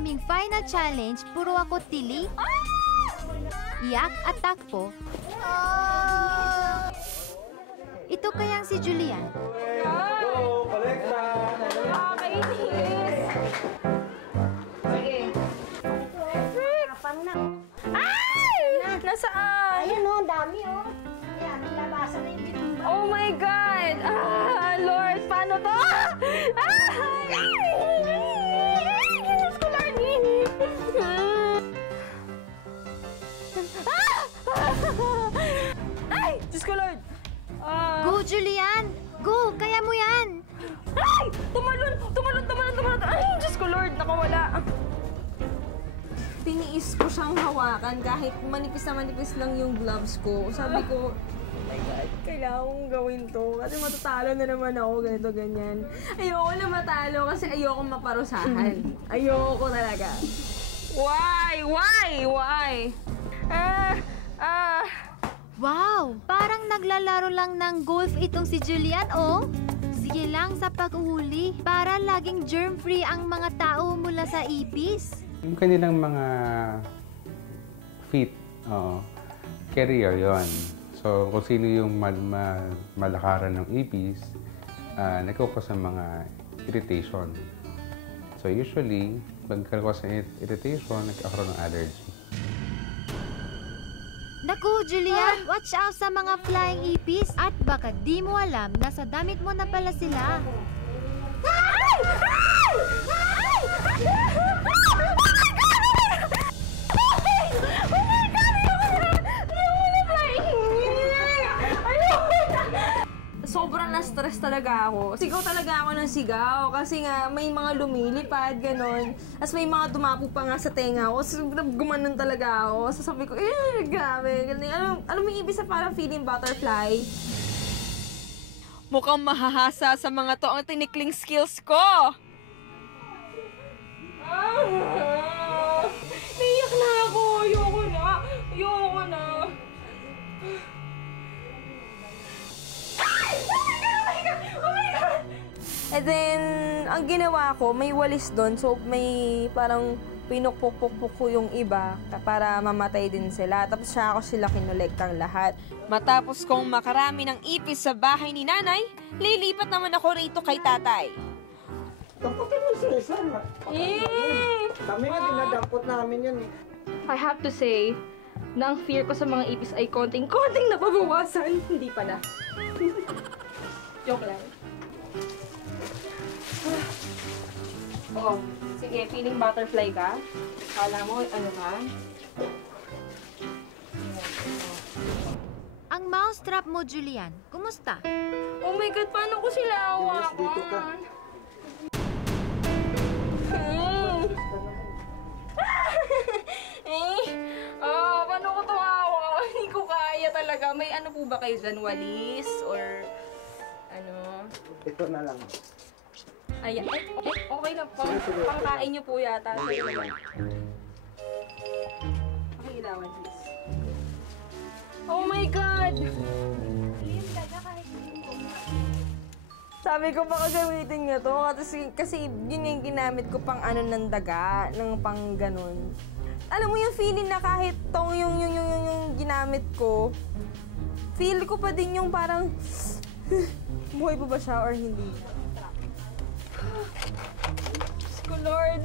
aming final challenge, puro ako tili, iyak at takbo. Ito kayang si Julian. Go! Kolekta! Nakakainis! Sige. Ay! Nasaan? Ayan o, dami o. Ayan, nilabasan na yung bitumba. Oh my God! Ah, Lord, paano to? Diyos ko, Lordy! Ay! Diyos ko, Lord! Go, Julian! Go! Kaya mo yan! Ay! Tumalon! Ay, Diyos ko, Lord! Nakawala! Tiniis ko siyang hawakan kahit manipis na manipis lang yung gloves ko. Sabi ko, oh my God, kailangan kong gawin to. Kasi matatalo na naman ako, ganito, ganyan. Ayoko na matalo kasi ayoko maparusahan. Ayoko talaga. Why? Wow! Parang naglalaro lang ng golf itong si Julian, oh! Sige lang sa pag-uhuli para laging germ-free ang mga tao mula sa ipis. Yung kanilang mga feet, carrier yon. So, kung sino yung malakaran ng ipis, nagkukos ng mga irritation. So, usually, pagkakos ng irritation, nagkakaroon ng allergy. Naku, Julian! Watch out sa mga flying ipis at baka di mo alam na sa damit mo na pala sila. Sobrang na-stress talaga ako. Sigaw talaga ako ng sigaw kasi nga may mga lumilipad, ganon. Tapos may mga dumapo pa nga sa tenga ko. So, gumanon talaga ako. So sabi ko, grabe. Alam mo yung ibig sa parang feeling butterfly? Mukhang mahahasa sa mga to ang tinikling skills ko. Naiyak na ako. Ayoko na. And then, ang ginawa ko, may walis doon. So, may parang pinukpuk-puk ko yung iba para mamatay din sila. Tapos siya ako sila kinulektang lahat. Matapos kong makarami ng ipis sa bahay ni nanay, lilipat naman ako rito kay tatay. Damputin mo siya, Cesar. Kami nga, dinadampot namin yun eh. I have to say, na ang fear ko sa mga ipis ay konting nababawasan. Hindi pala. Joke lang. Oh, sige, feeling butterfly ka? Kala mo, ano ka? Ang mousetrap mo, Julian, kumusta? Oh my God, paano ko sila hawakan? Dito ka. Paano ko ito hawakan? Hindi ko kaya talaga. May ano po ba kayo dyan? Walis? Or ano? Ito na lang. Ayan. Okay lang po. Pangkain niyo po yata. Pakilawan, please. Oh my God! Sabi ko baka gamitin nga to kasi yun yung ginamit ko pang ano ng daga, ng pang ganun. Alam mo yung feeling na kahit tong yung ginamit ko, feel ko pa din yung parang buhay pa ba siya or hindi? Diyos ko, Lord!